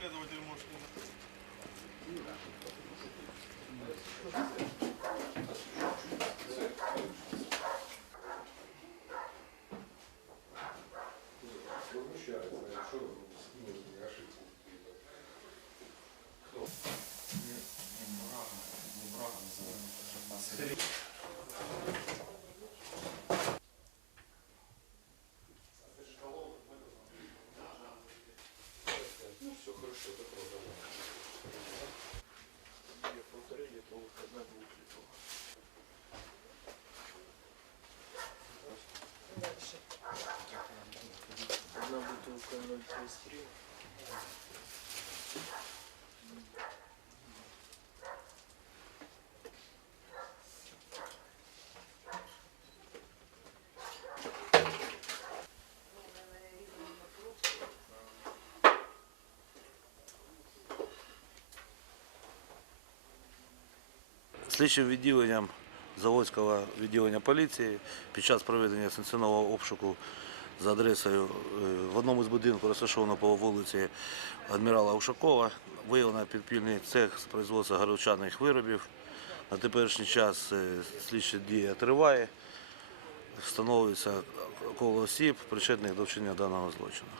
следователь Мошкин. Возмущается, что ну, ошибку Кто? Не, не мрага, не мрага называем. 0,33. Слідчим відділенням Заводського відділення поліції під час проведення санкціонованого обшуку за адресою е, в одному з будинків, розташовано по вулиці адмірала Ушакова, виявлено підпільний цех з производства горілчаних виробів. На теперішній час е, слідча дія триває, встановлюється коло осіб, причетних до вчинення даного злочину.